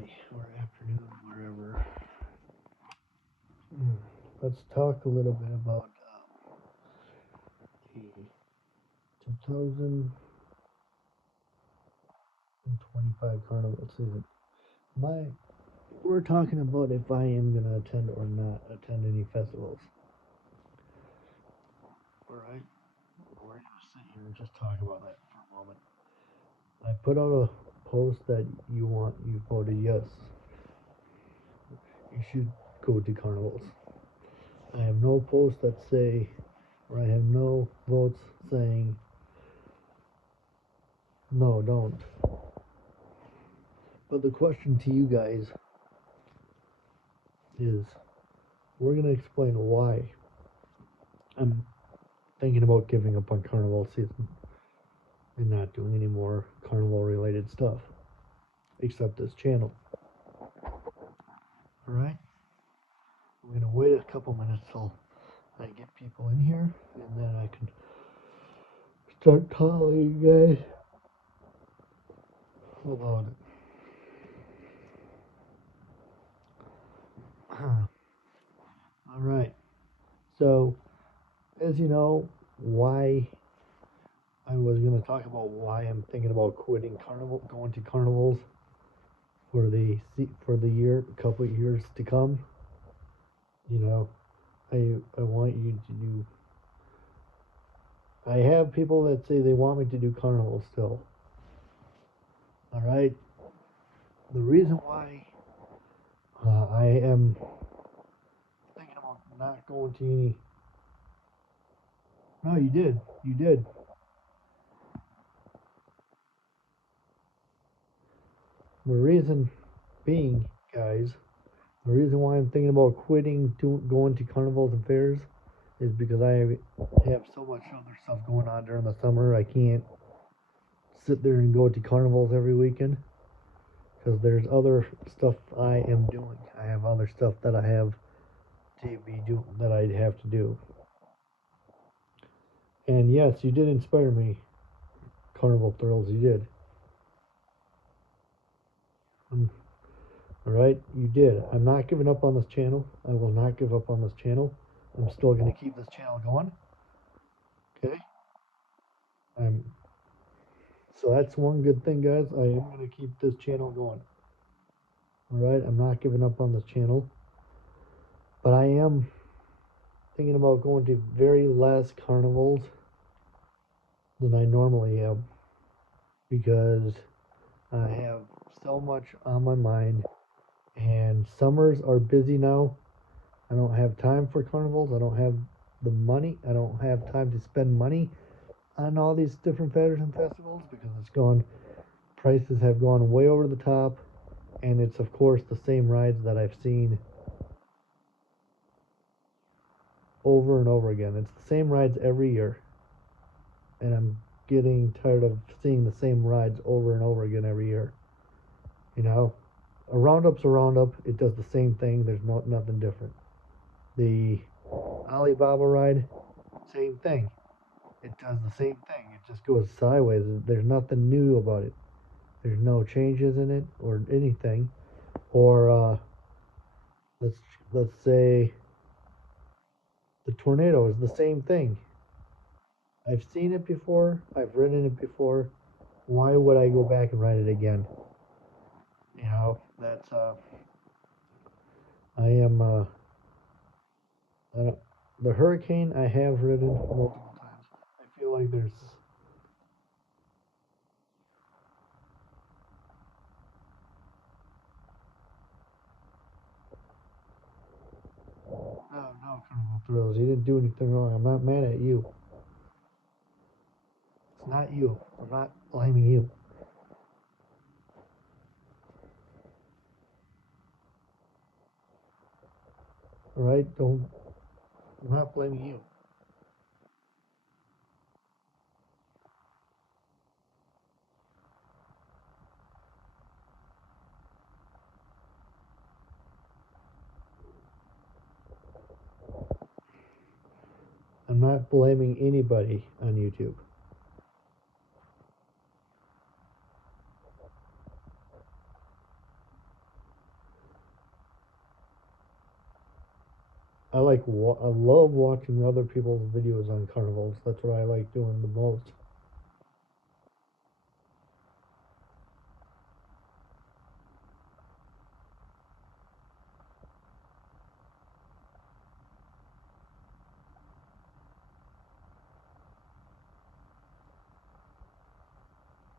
everybody, or afternoon, wherever. Let's talk a little bit about the 2025 carnival season. We're talking about if I am going to attend or not attend any festivals. Alright, we're going to sit here and just talk about that for a moment. I put out a post that you voted yes. You should go to carnivals. I have no posts that say, or I have no votes saying, no, don't. But the question to you guys is, we're going to explain why I'm thinking about giving up on carnival season and not doing any more carnival related stuff, except this channel. Alright? I'm going to wait a couple minutes till I get people in here, and then I can start calling you guys. Hold on. Alright. So, as you know, why I was going to talk about why I'm thinking about quitting going to carnivals for the year, a couple of years to come. You know, I want you to do. I have people that say they want me to do carnivals still. All right. The reason why I am thinking about not going to any. No, you did. You did. The reason being, guys, the reason why I'm thinking about quitting going to carnivals and fairs is because I have so much other stuff going on during the summer. I can't sit there and go to carnivals every weekend because there's other stuff I am doing. I have other stuff that I have to be doing that I have to do. And yes, you did inspire me, Carnival Thrills. You did. All right, you did. I'm not giving up on this channel. I will not give up on this channel. I'm still going to keep this channel going. Okay. So that's one good thing, guys. I am going to keep this channel going. All right, I'm not giving up on this channel, but I am thinking about going to very less carnivals than I normally am because I have so much on my mind, and summers are busy now. I don't have time for carnivals. I don't have the money. I don't have time to spend money on all these different fairs and festivals because prices have gone way over the top, and it's of course the same rides that I've seen over and over again. It's the same rides every year, and I'm getting tired of seeing the same rides over and over again every year. You know, a roundup's a roundup. It does the same thing. There's nothing different. The Alibaba ride, same thing. It does the same thing. It just goes sideways. There's nothing new about it. There's no changes in it or anything. Or let's say the tornado is the same thing. I've seen it before. I've ridden it before. Why would I go back and ride it again? You know, that's the Hurricane I have ridden multiple times. I feel like there's no Carnival Thrills. You didn't do anything wrong. I'm not mad at you. It's not you. I'm not blaming you. Alright? I'm not blaming you. I'm not blaming anybody on YouTube. I love watching other people's videos on carnivals. That's what I like doing the most.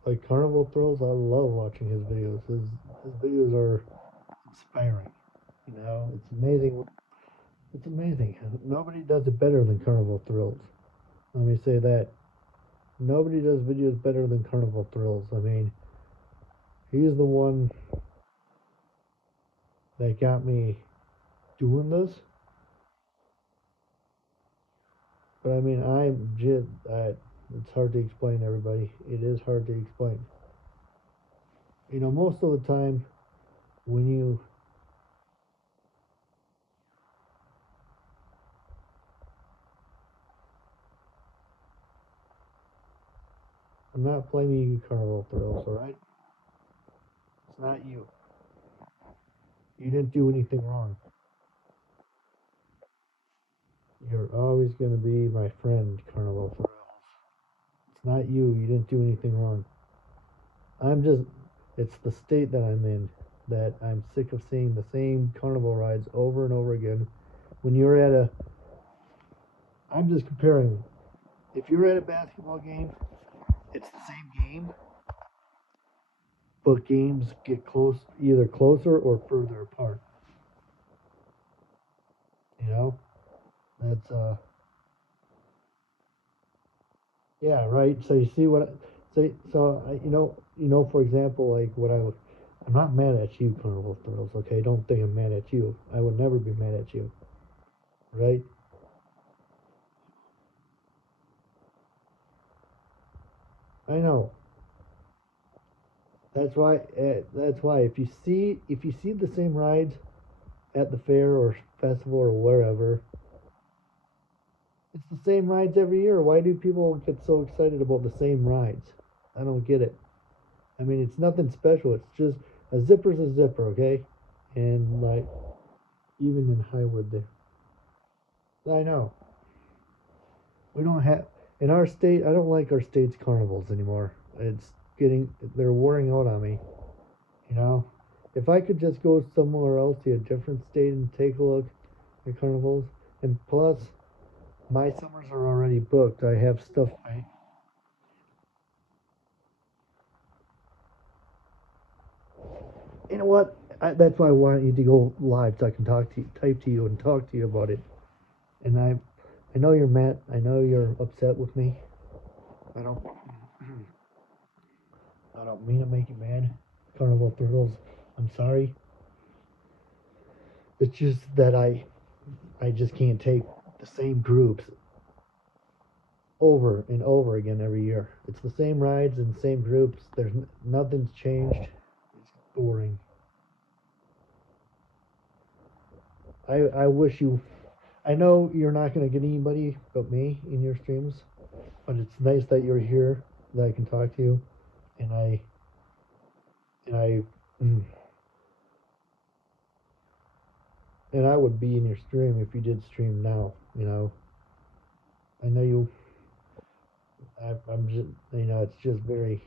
Like Carnival Thrills, I love watching his videos. His videos are inspiring. You know, it's amazing. It's amazing. Nobody does it better than Carnival Thrills. Let me say that. Nobody does videos better than Carnival Thrills. I mean, he's the one that got me doing this. But I mean, it's hard to explain, everybody. It is hard to explain. You know, most of the time, when you I'm not blaming you, Carnival Thrills, alright? It's not you. You didn't do anything wrong. You're always going to be my friend, Carnival Thrills. It's not you. You didn't do anything wrong. It's the state that I'm in that I'm sick of seeing the same carnival rides over and over again. When you're at I'm just comparing. If you're at a basketball game, it's the same game, but games get either closer or further apart. You know, that's yeah, right. So you see what for example, like I'm not mad at you, Carnival Thrills. Okay, don't think I'm mad at you. I would never be mad at you, right? I know. That's why if you see the same rides at the fair or festival or wherever, it's the same rides every year. Why do people get so excited about the same rides? I don't get it. I mean, it's nothing special. It's just a zipper's a zipper, okay? And like even in Highwood there. I know. We don't have in our state. I don't like our state's carnivals anymore. They're wearing out on me. You know, if I could just go somewhere else to a different state and take a look at carnivals, and plus, my summers are already booked. I have stuff. You know what? That's why I want you to go live so I can type to you, and talk to you about it. And I know you're mad. I know you're upset with me. I don't, I don't mean to make you mad. Carnival Thrills. I'm sorry. It's just that I just can't take the same groups over and over again every year. It's the same rides and the same groups. Nothing's changed. It's boring. I wish you. I know you're not going to get anybody but me in your streams, but it's nice that you're here, that I can talk to you, and I mm, and I would be in your stream if you did stream now. You know, I know you. I'm just, it's just very,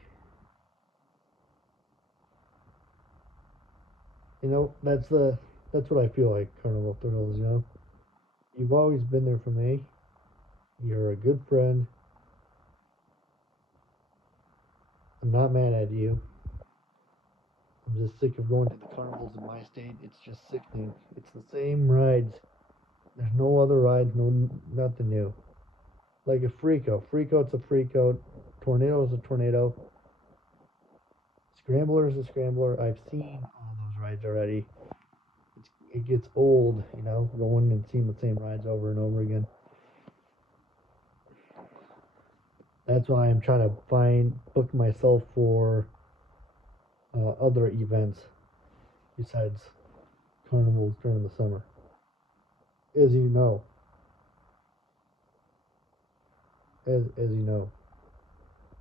that's what I feel like, Carnival Thrills. You've always been there for me. You're a good friend. I'm not mad at you. I'm just sick of going to the carnivals in my state. It's just sickening. It's the same rides. There's no other rides, nothing new. Like a freak out. Freak out's a freak out. Tornado is a tornado. Scrambler is a scrambler. I've seen all those rides already. It gets old, going and seeing the same rides over and over again. That's why I'm trying to book myself for other events besides carnivals during the summer. As you know,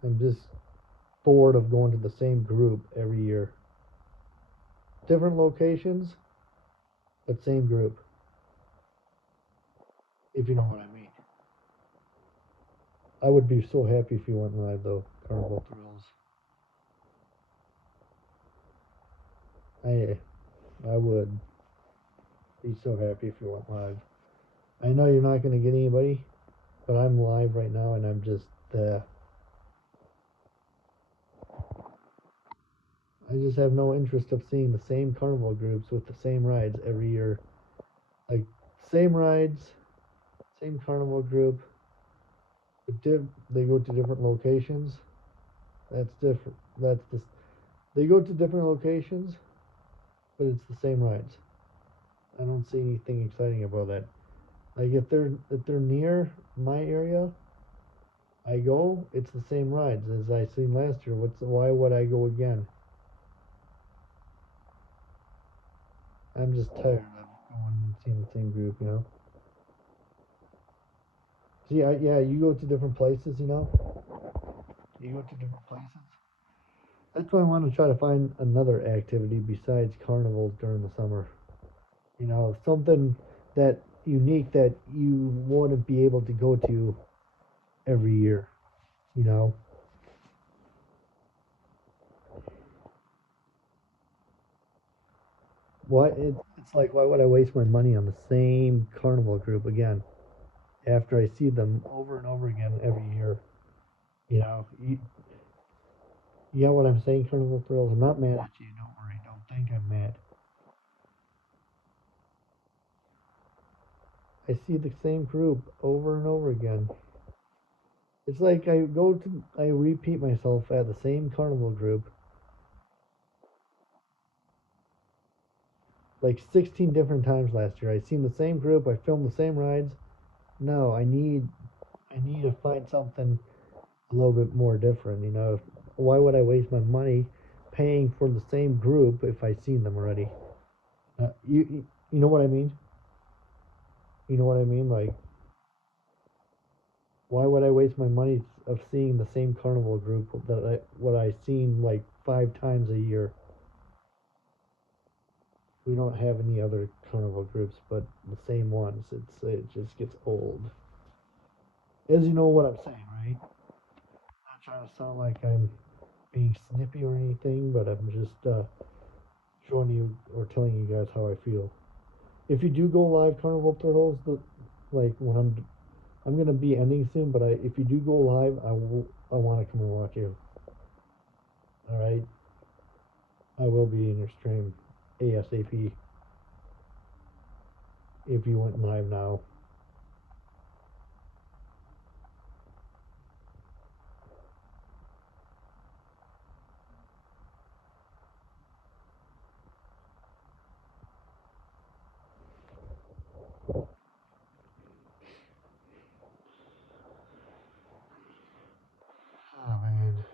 I'm just bored of going to the same group every year. Different locations, but same group. if you know what I mean. I would be so happy if you went live though, Carnival Thrills. I I would be so happy if you went live. I know you're not going to get anybody, but I'm live right now and I'm just I just have no interest of seeing the same carnival groups with the same rides every year. Like same rides, same carnival group. They go to different locations. That's different. They go to different locations, but it's the same rides. I don't see anything exciting about that. Like if they're near my area, I go. It's the same rides as I seen last year. Why would I go again? I'm just tired of going and seeing the same group. See, yeah, you go to different places. You go to different places. That's why I want to try to find another activity besides carnivals during the summer. Something that unique that you wouldn't be able to go to every year. You know, it's like why would I waste my money on the same carnival group again after I see them over and over again every year? You know what I'm saying, Carnival Thrills. I'm not mad at you. Don't worry. Don't think I'm mad. I see the same group over and over again. It's like I repeat myself at the same carnival group like 16 different times last year. I seen the same group. I filmed the same rides. No, I need to find something a little bit more different. Why would I waste my money paying for the same group if I seen them already? You know what I mean? You know what I mean? Like, why would I waste my money of seeing the same carnival group that what I seen like 5 times a year? We don't have any other carnival groups but the same ones. It just gets old. As you know what I'm saying, right? Not trying to sound like I'm being snippy or anything, but I'm just showing you or telling you guys how I feel. If you do go live, Carnival Turtles, like when I'm gonna be ending soon, but if you do go live, I want to come and watch you. All right, I will be in your stream ASAP if you went live now. Oh man.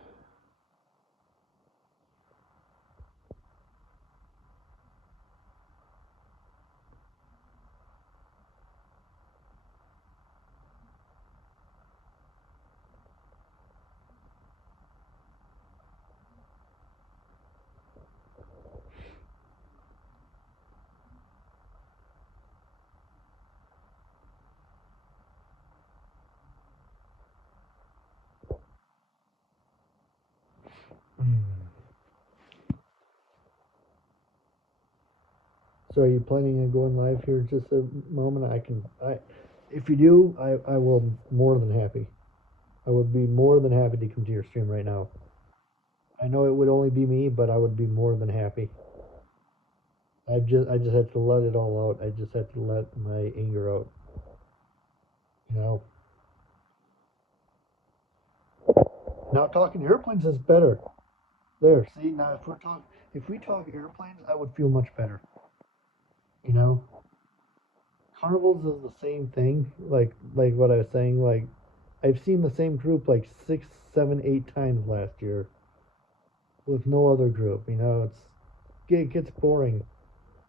Hmm. So are you planning on going live here in just a moment? If you do, I will more than happy. I would be more than happy to come to your stream right now. I know it would only be me, but I would be more than happy. I just had to let it all out. I just had to let my anger out. You know. Now talking airplanes is better. There, see now if we talk airplanes, I would feel much better. You know, carnivals is the same thing. Like what I was saying. Like I've seen the same group like 6, 7, 8 times last year with no other group. It gets boring.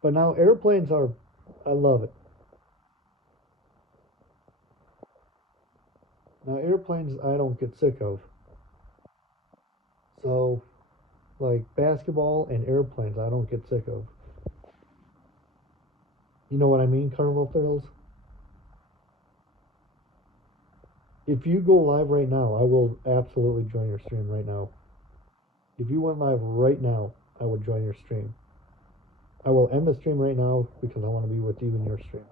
But now airplanes are, I love it. Now airplanes I don't get sick of. So like basketball and airplanes I don't get sick of. You know what I mean? Carnival thrills. If you go live right now, I will absolutely join your stream right now. If you went live right now, I would join your stream. I will end the stream right now because I want to be with you in your stream.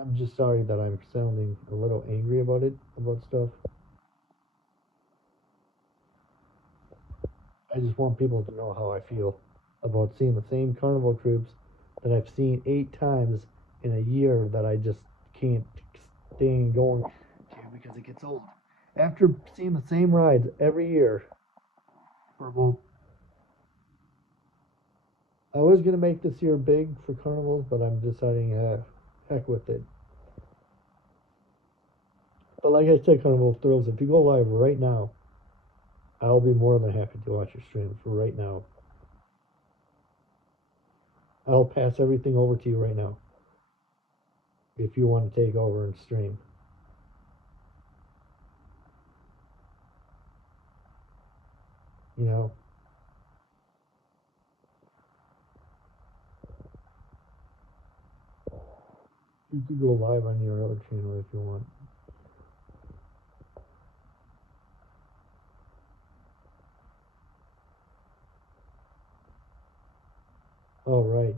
I'm just sorry that I'm sounding a little angry about it, about stuff. I just want people to know how I feel about seeing the same carnival groups that I've seen 8 times in a year that I just can't stay going to because it gets old. After seeing the same rides every year for about, I was gonna make this year big for carnivals, but I'm deciding heck with it. But like I said, Carnival of Thrills, if you go live right now, I'll be more than happy to watch your stream for right now. I'll pass everything over to you right now if you want to take over and stream. You know, you could go live on your other channel if you want. Oh, right.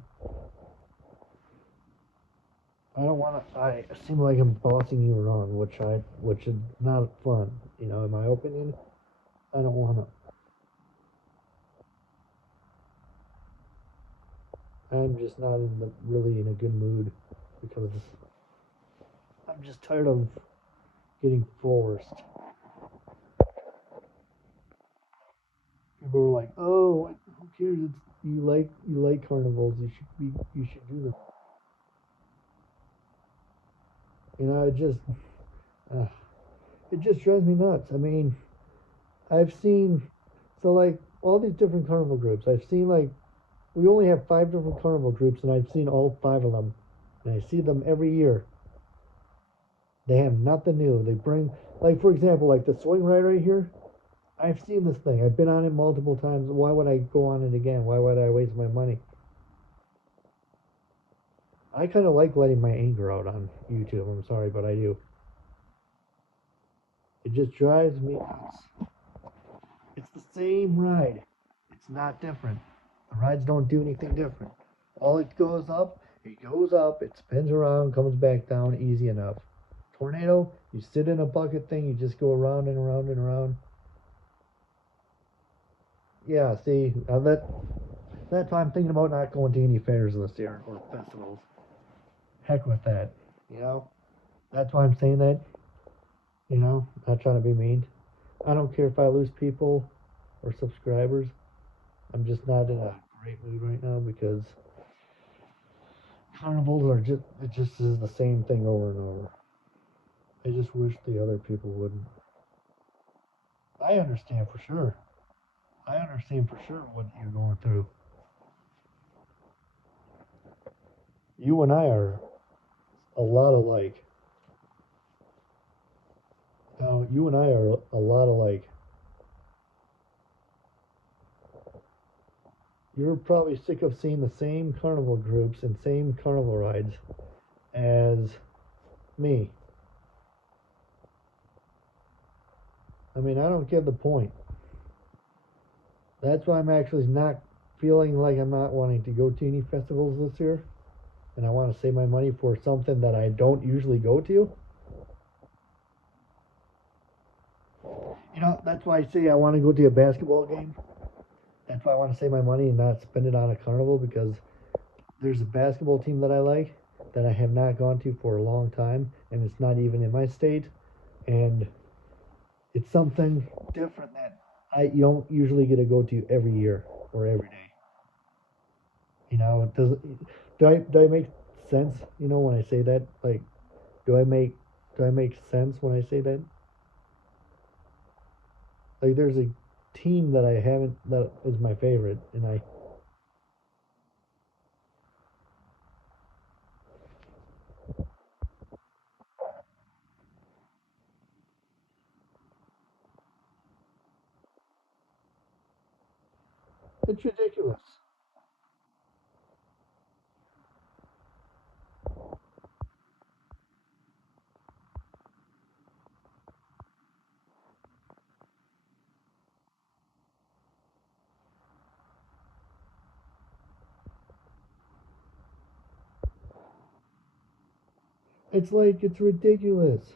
I don't want to. I seem like I'm bossing you around, which is not fun. You know, in my opinion, I don't want to. I'm just not really in a good mood because I'm just tired of getting forced. People are like, "Oh, who cares? It's, you like carnivals. You should do them." You know, uh, it just drives me nuts. I mean, I've seen so like all these different carnival groups. I've seen like we only have 5 different carnival groups, and I've seen all 5 of them, and I see them every year. They have nothing new. They bring, like, for example, like the swing ride right here. I've seen this thing. I've been on it multiple times. Why would I go on it again? Why would I waste my money? I kind of like letting my anger out on YouTube. I'm sorry, but I do. It just drives me nuts. It's the same ride. It's not different. The rides don't do anything different. All it goes up, it spins around, comes back down, easy enough. Tornado, you sit in a bucket thing, you just go around and around and around. Yeah, see, that's why I'm thinking about not going to any fairs this year or festivals. Heck with that, you know? That's why I'm saying that, you know? Not trying to be mean. I don't care if I lose people or subscribers. I'm just not in a great mood right now because carnivals are it just is the same thing over and over. I just wish the other people wouldn't. I understand for sure. I understand for sure what you're going through. You and I are a lot alike. Now, you and I are a lot alike. You're probably sick of seeing the same carnival groups and same carnival rides as me. I mean, I don't get the point. That's why I'm actually not feeling like I'm not wanting to go to any festivals this year. And I want to save my money for something that I don't usually go to. You know, that's why I say I want to go to a basketball game. That's why I want to save my money and not spend it on a carnival because there's a basketball team that I like that I have not gone to for a long time, and it's not even in my state. And it's something different that you don't usually get to go to every year or every day. You know, do I make sense? You know, when I say that, like, do I make sense when I say that? Like, there's a team that I haven't that is my favorite, and it's ridiculous. It's like, it's ridiculous.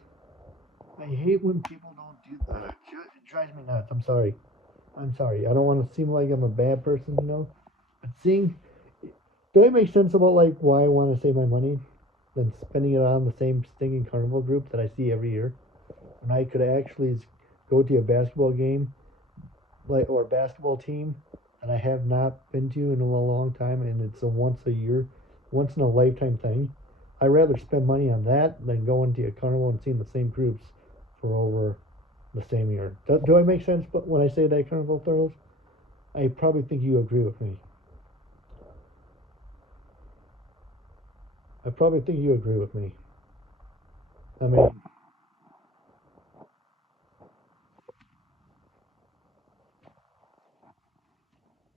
I hate when people don't do that. It drives me nuts. I'm sorry. I'm sorry. I don't want to seem like I'm a bad person, But seeing, do I make sense about like why I want to save my money than spending it on the same stinking carnival group that I see every year? When I could actually go to a basketball game, like, or a basketball team that I have not been to in a long time, and it's a once a year, once in a lifetime thing. I'd rather spend money on that than going to a carnival and seeing the same groups for over the same year. Do I make sense? But when I say that, Carnival Thrills, I probably think you agree with me. I probably think you agree with me. I mean,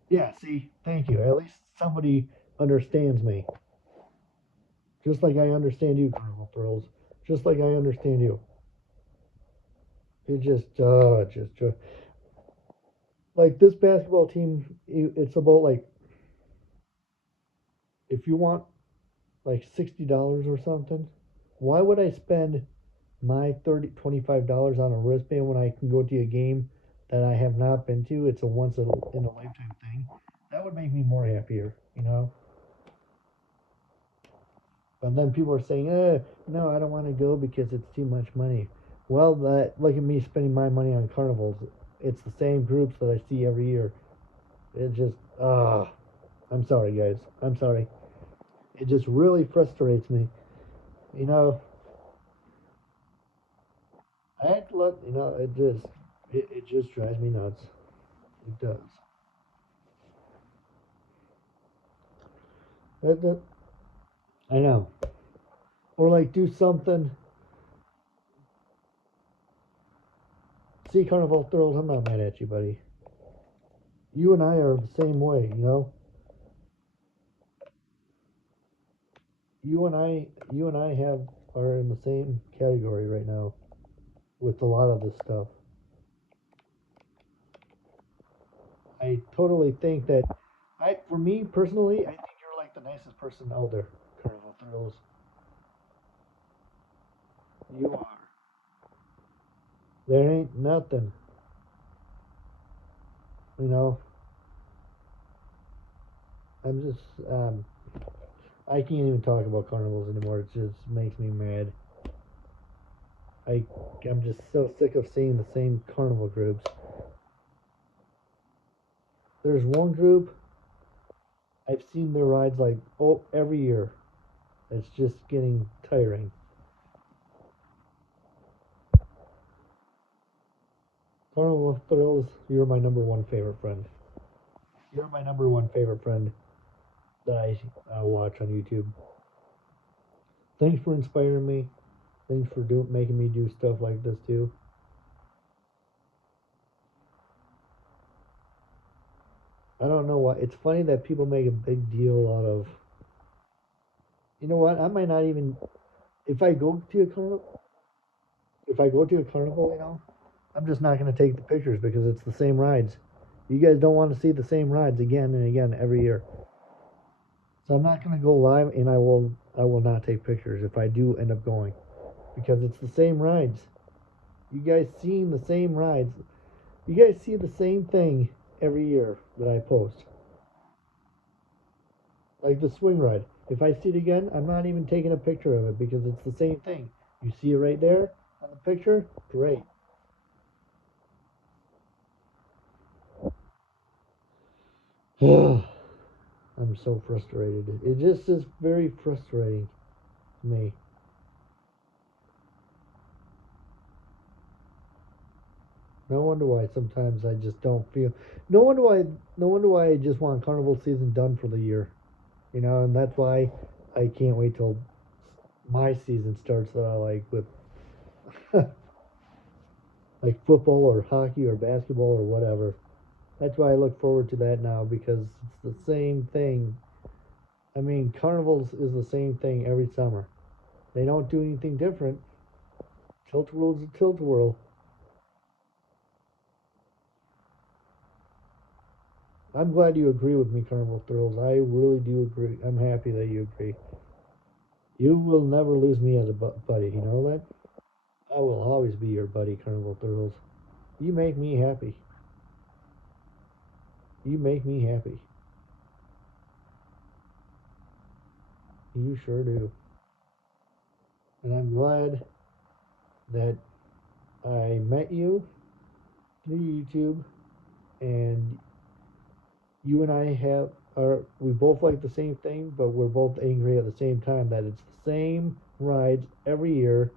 yeah. See, thank you. At least somebody understands me, just like I understand you, Carnival Thrills. Just like I understand you. It just like this basketball team. It's about like if you want like $60 or something, why would I spend my $25 on a wristband when I can go to a game that I have not been to? It's a once in a lifetime thing. That would make me more happier. And then people are saying, no, I don't want to go because it's too much money. Well, look at me spending my money on carnivals. It's the same groups that I see every year. It just, I'm sorry, guys. I'm sorry. It just really frustrates me. You know, I have to look. It just drives me nuts. It does. That, I know. Or like do something. See, Carnival Thrills, I'm not mad at you, buddy. You and I are the same way. You and I are in the same category right now with a lot of this stuff. I totally think that for me personally, I think you're like the nicest person out there, Carnival Thrills. You are. There ain't nothing, you know. I'm just, I can't even talk about carnivals anymore. It just makes me mad. I, I'm just so sick of seeing the same carnival groups. There's one group I've seen their rides like every year. It's just getting tiring. Carnival Thrills, you're my number one favorite friend. You're my number one favorite friend that I watch on YouTube. Thanks for inspiring me. Thanks for making me do stuff like this too. I don't know why. It's funny that people make a big deal out of. You know what? I might not even. If I go to a carnival, if I go to a carnival, I'm just not going to take the pictures because it's the same rides. You guys don't want to see the same rides again and again every year. So I'm not going to go live, and I will not take pictures if I do end up going because it's the same rides. You guys seeing the same rides. You guys see the same thing every year that I post. Like the swing ride. If I see it again, I'm not even taking a picture of it because it's the same thing. You see it right there on the picture? Great. I'm so frustrated. It just is very frustrating to me. No wonder why sometimes I just don't feel. No wonder why. No wonder why I just want carnival season done for the year. And that's why I can't wait till my season starts that I like with like football or hockey or basketball or whatever. That's why I look forward to that now because it's the same thing. I mean, carnivals is the same thing every summer. They don't do anything different. Tilt World's a Tilt World. I'm glad you agree with me, Carnival Thrills. I really do agree. I'm happy that you agree. You will never lose me as a buddy. You know that? I will always be your buddy, Carnival Thrills. You make me happy. You make me happy. You sure do. And I'm glad that I met you through YouTube, and you and I we both like the same thing, but we're both angry at the same time that it's the same rides every year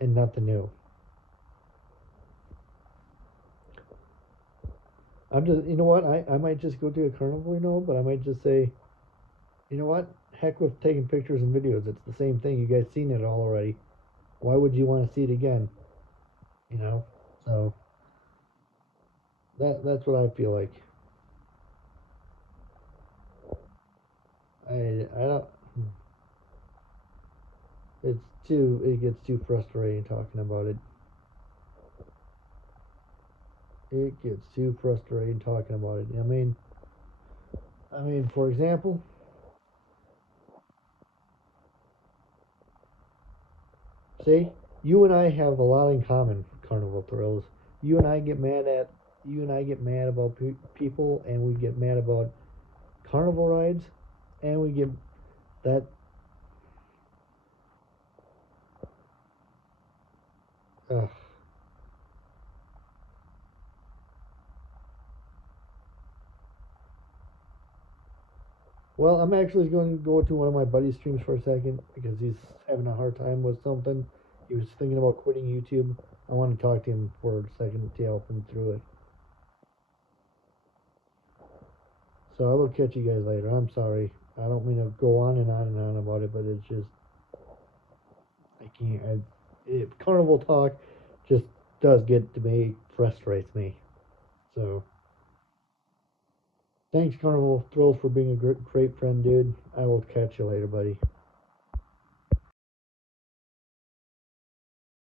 and nothing new. I'm just, you know what? I might just go to a carnival, but I might just say, you know what? Heck with taking pictures and videos. It's the same thing. You guys seen it all already. Why would you want to see it again? You know? So that's what I feel like. I don't. It gets too frustrating talking about it. It gets too frustrating talking about it. I mean, for example, see, you and I have a lot in common. Carnival Thrills. You and I get mad at. You and I get mad about people, and we get mad about carnival rides, and we get that. Ugh. Well, I'm actually going to go to one of my buddy's streams for a second because he's having a hard time with something. He was thinking about quitting YouTube. I want to talk to him for a second to help him through it. So I will catch you guys later. I'm sorry. I don't mean to go on and on and on about it, but it's just I can't. Carnival talk just does get to me, frustrates me. So thanks, Carnival Thrills, for being a great friend, dude. I will catch you later, buddy.